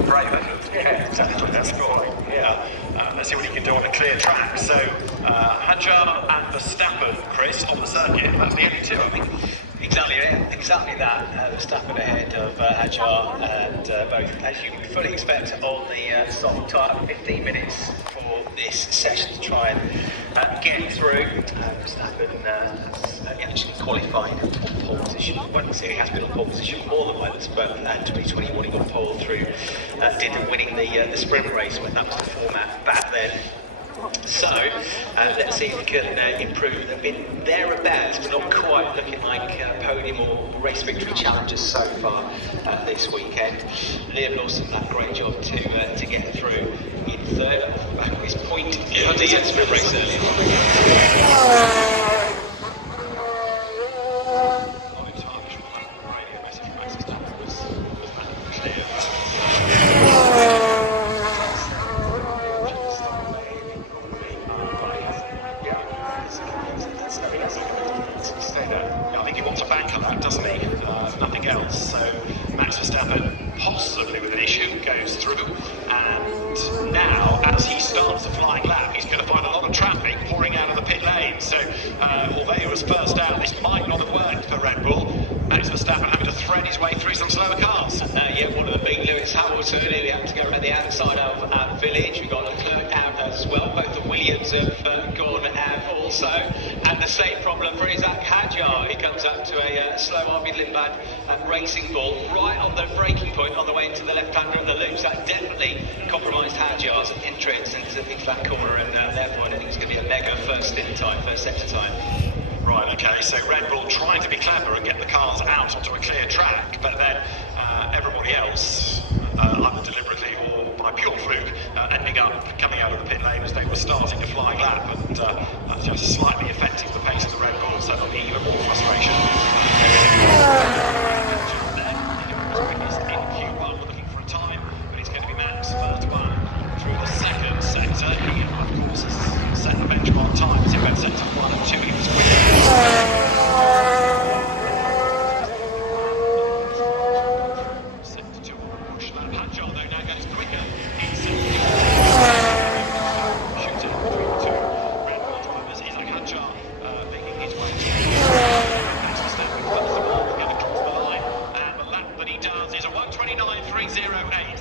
a brave effort. Yeah, exactly. That's right. Yeah. Let's see what he can do on a clear track. So, Hadjar and Verstappen, Chris, on the circuit. That's the only two, I think. Exactly that. Verstappen ahead of Hadjar, and both, as you would fully expect, on the soft tyre. 15 minutes for this session to try and get through. Verstappen has actually qualified on pole position. I wouldn't say he has been on pole position more than once, but 2021 he got pole through, did winning the sprint race when that was the format back then. So, let's see if he can improve. They've been thereabouts, but not quite looking like podium or race victory challenges so far this weekend. Liam Lawson done a great job to get through in third off the back of his point in the sprint race earlier. I think he wants a bank on that, doesn't he? Nothing else. So Max Verstappen, possibly with an issue, goes through. And now, as he starts the flying lap, he's going to find a lot of traffic pouring out of the pit lane. So although he was first out, this might not have worked for Red Bull. Max Verstappen having to thread his way through some slower cars. Yeah, one of them being Lewis Hamilton, who had to go around the outside of Village. We've got Leclerc out as well. Both the Williams have gone out also. And the same problem for Isaac Hadjar. He comes up to a slow Arvid Lindblad racing ball right on the braking point on the way into the left-hander of the loops. That definitely compromised Hadjar's entrance into that corner, and therefore I think it's going to be a mega first sector time. Right, okay, so Red Bull trying to be clever and get the cars out onto a clear track, but then everybody else, either deliberately or by pure fluke, ending up coming out of the pit lane as they were starting a flying lap, and that's just slightly affecting the pace of the Red Bull, so there'll be even more frustration. In Q1, we're looking for a time, but it's going to be Max first one through the second sector. He, of course, has set the benchmark times in both sector 1 and 2. He was quicker.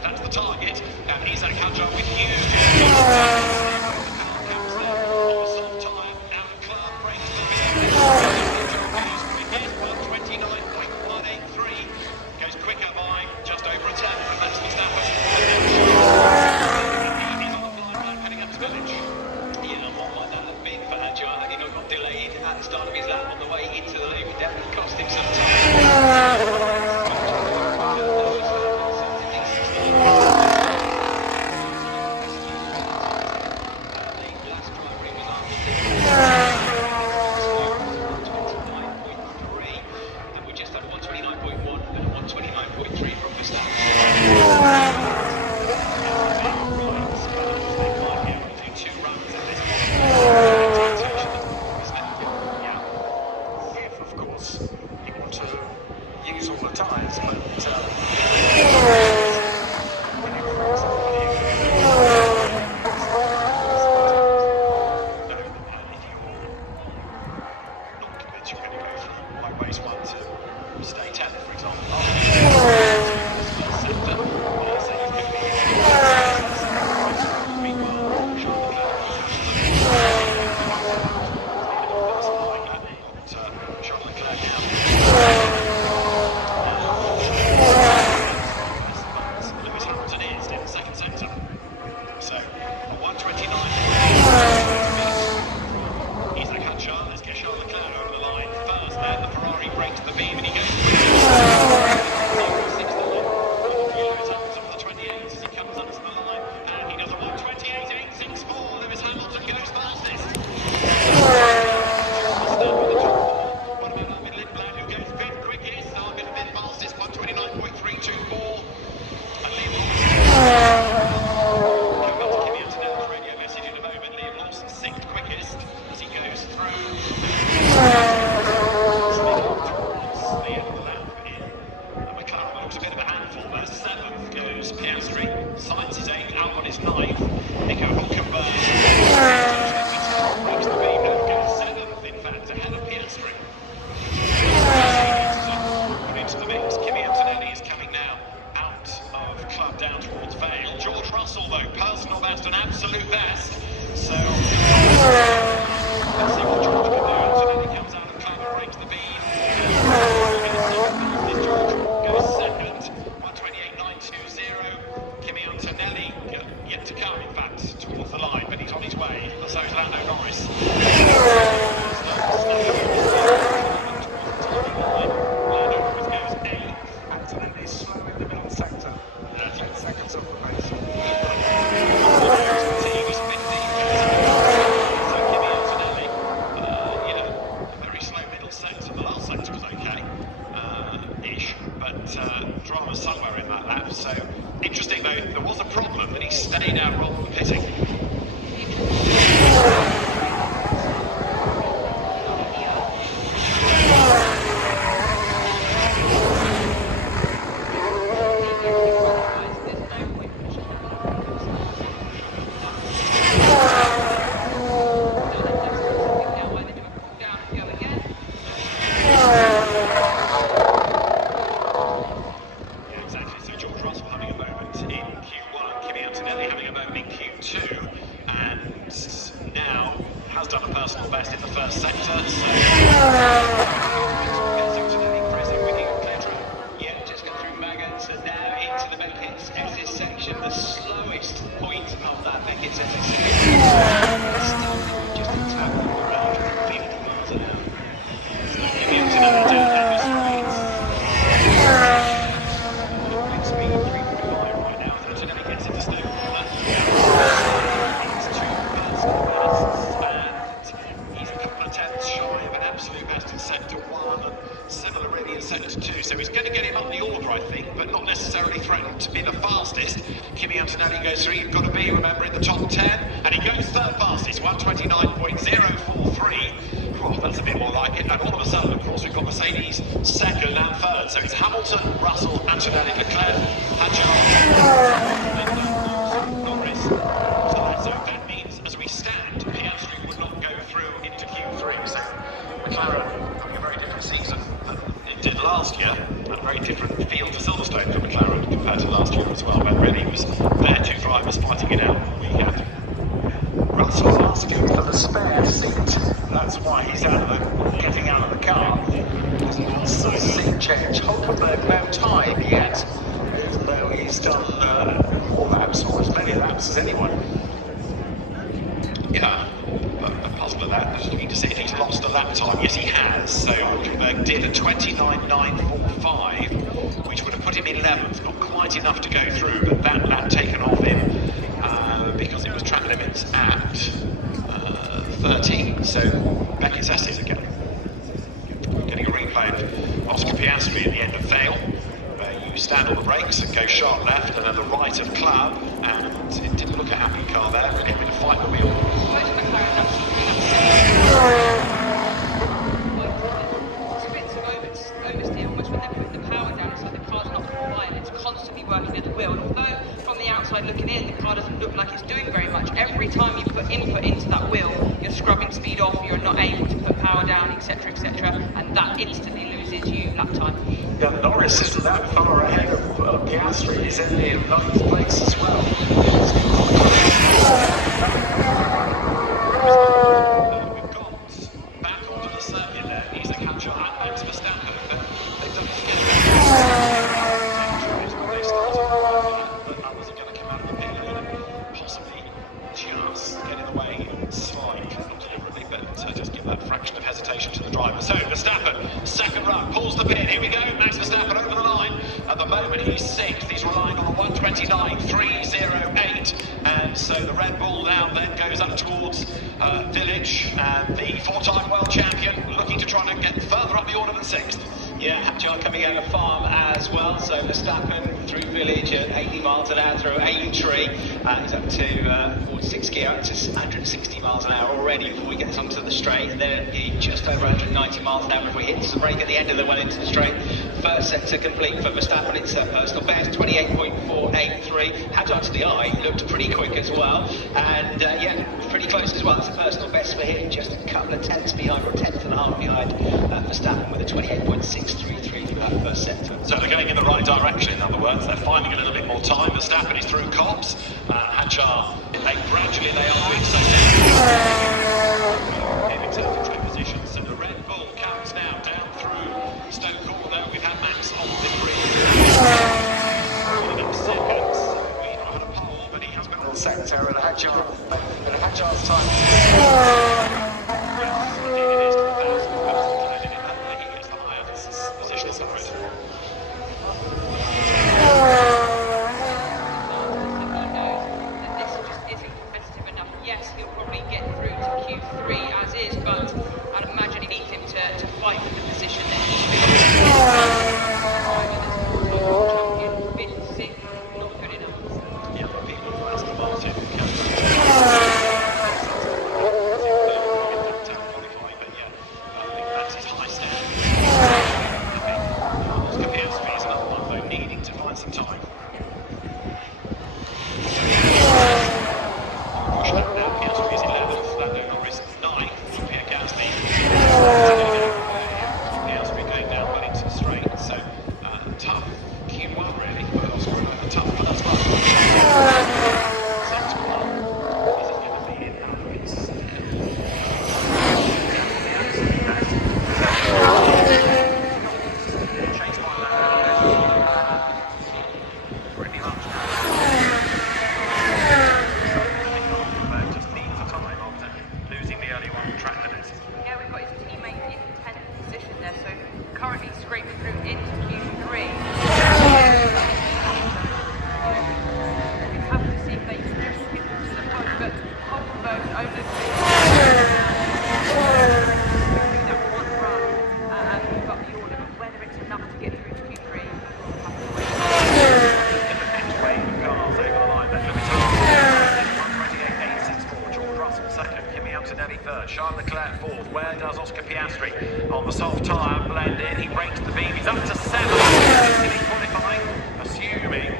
That's the target, and Isaac Hadjar with huge goes quicker by just over a turn from Max Verstappen. He's on the flying lap heading up to Village. Yeah, what might that have been for Hadjar? That he got delayed at the start of his lap on the way into the loop. It definitely cost him some time. Sights his aim out on his ninth. Nico Hülkenberg breaks the beam and goes seventh, in fact, ahead of Piastri. Into the mix. Kimi Antonelli is coming now out of club down towards Vale. George Russell, though, personal best and absolute best. So let's see what George can do. Antonelli comes out of club and breaks the beam. George goes second, 1:28.920. Kimi Antonelli yet to come, in fact, towards the line, but he's on his way. So is Lando Norris. Drama somewhere in that lap. So interesting though, there was a problem that he stayed out rather than pitting. Has done a personal best in the first sector, so yeah, just got through Maggotts and now into the Beckett's SS section, the slowest point of that Beckett's SS section. Starting just a tap around 50 miles an hour. So Kimi Antonelli down there with speed 3.5 right now. Antonelli gets into stable corner. Sector 2, so he's going to get him up the order, I think, but not necessarily threatened to be the fastest. Kimi Antonelli goes through, you've got to be, remember, in the top 10, and he goes third fastest, 1:29.043. Oh, that's a bit more like it, and all of a sudden, of course, we've got Mercedes second and third, so it's Hamilton, Russell, Antonelli, Leclerc, Hadjar, Norris. So that means, as we stand, Piastri would not go through into Q3, so McLaren having a very different season did last year, and a very different field to Silverstone for McLaren compared to last year as well, when really it was their two drivers fighting it out all weekend. Russell's asking for the spare seat, that's why he's getting out of the car. He wants a seat change. Hulkenberg no time yet, even though he's done more laps, or as many laps as anyone. Yeah, a puzzle of that. Just looking to see if he's lost a lap time. Yes, he has. So Hulkenberg did a 29.945, which would have put him 11th. Not quite enough to go through, but that lap taken off him because it was track limits at 13. So Beckett's S's again. Getting a replay of Oscar Piastri at the end of Vale, where you stand on the brakes and go sharp left and then the right of club, and it didn't look a happy car there, really having to fight the wheel. Oversteer, almost when they're putting the power down, it's like the car's not quiet, it's constantly working at the wheel. And although from the outside looking in, the car doesn't look like it's doing very much, every time you put input into that wheel, you're scrubbing speed off, you're not able to put power down, etc., and that instantly loses you lap time. Yeah, Norris isn't that far ahead of Piastri, he's in the 9th place as well. We've got back onto the circuit there, he's a catcher and Max Verstappen, but they've done it together. The others are going to come out of the pit and possibly just get in the way slightly, not deliberately, but just give that fraction of hesitation to the driver. So Verstappen, second run, pulls the pit, here we go, Max Verstappen over the line. At the moment he's 6th, he's relying on a 1:29.308, and so the Red Bull now then goes up towards Village, and the 4-time world champion looking to try and get further up the order than 6th. Yeah, Hadjar coming out of farm as well, so Verstappen through Village at 80 miles an hour through Aintree. He's up to 46 gear, up to 160 miles an hour already before he gets onto the straight. And then just over 190 miles an hour before he hits the brake at the end of the one into the straight. First sector complete for Verstappen. It's a personal best, 28.483. Had on to the eye, looked pretty quick as well. And yeah, pretty close as well. It's a personal best for him, just a couple of tenths behind, or a tenth and a half behind Verstappen with a 28.633 through that first sector. So they're going in the right direction, in other words. They're finding a little bit more time. Verstappen is through Cobbs. Hadjar, gradually they are doing so now. In terms of track position. So the Red Bull comes now down through Stoke Corner. We've had Max on the grid. Seconds. We've not had a pole, but he has been on the sector, and Hadjar's time. Charles Leclerc fourth. Where does Oscar Piastri on the soft tyre blend in? He breaks the beam. He's up to 7. Qualifying, assuming,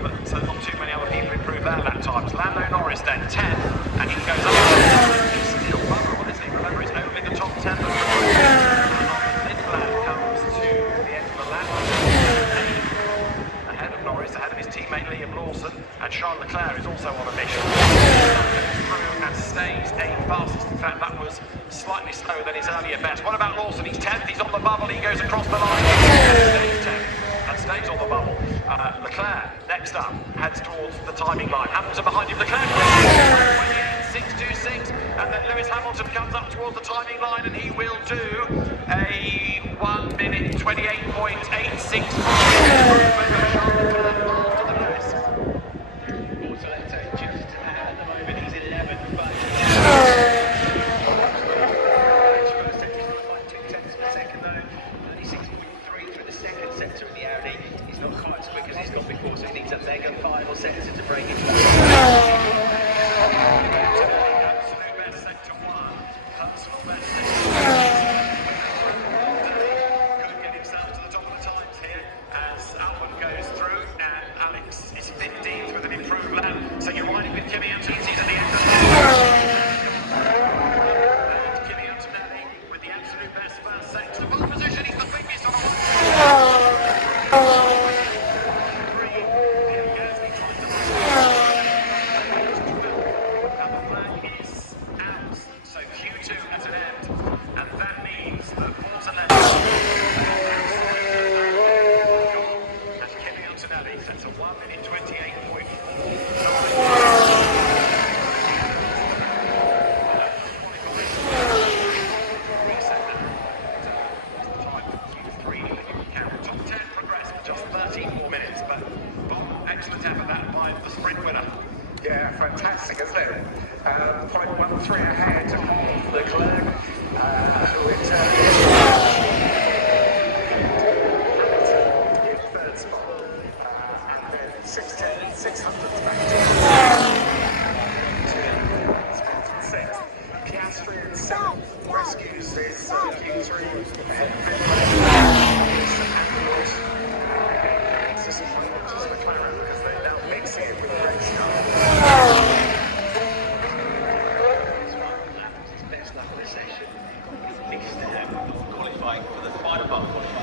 but not too many other people improve their lap times. Lando Norris then 10, and he goes up. He's still vulnerable, isn't he? Remember, it's only the top 10 that Lindblad comes to the end of the lap. Ahead of Norris, ahead of his teammate Liam Lawson, and Charles Leclerc is also on a mission. And stays a fastest. In fact, that was slightly slower than his earlier best. What about Lawson? He's 10th, he's on the bubble, he goes across the line. Stays 10th and stays on the bubble. Leclerc, next up, heads towards the timing line. Hamilton behind him, Leclerc 6.26, and then Lewis Hamilton comes up towards the timing line, and he will do a 1 minute 28.86. Fantastic, isn't it? 0.13 ahead of Leclerc, who in third spot. Piastri in seventh rescues his Q3 ahead of it's disappointing to McLaren because they're now mixing it with the race car. Best luck of the session. Big step qualifying for the final part of qualifying.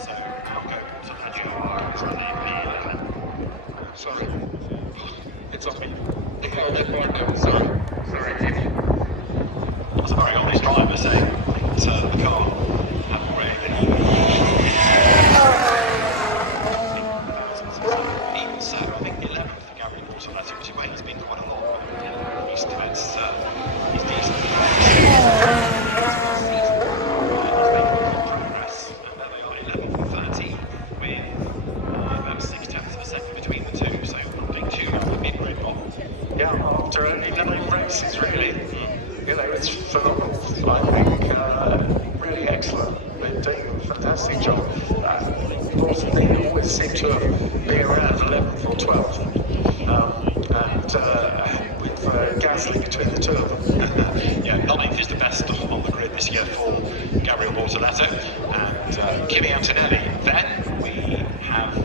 So I'll go to Sergio is running P11. Sorry. It's on me. Sorry, Jimmy. That's a very honest driver saying that the car hadn't really been even so, I think 11th for Gabriel Bortoleto, which away he's been quite a lot. He's decent. He's decent. Progress. And there they are, 11th and 13th with about 6/10 of a second between the two. So big tune up the mid-grid box. Yeah, after only 9 races, really. You know, it's phenomenal. I think really excellent. They're doing a fantastic job. Of course, they always seem to be around 11th or 12th. With Gasly between the two of them. Yeah, 9th is the best on the grid this year for Gabriel Bortoleto. And Kimi Antonelli, then we have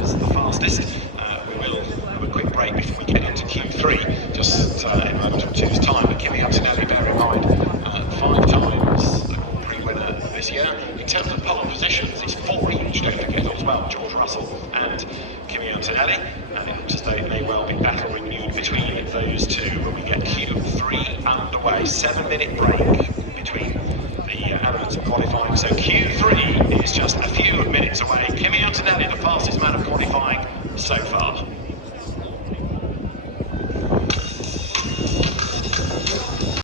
as the fastest. We will have a quick break before we get into Q3, just in a moment or two's time. But Kimi Antonelli, bear in mind, 5 times the Grand Prix winner this year. In terms of pole positions, it's 4 each, don't forget as well, George Russell and Kimi Antonelli. And it looks as though it may well be battle renewed between those two when we get Q3 underway. 7-minute break between the elements of qualifying. So Q3 is just a few minutes away. Kimi Antonelli, the fastest man of qualifying so far.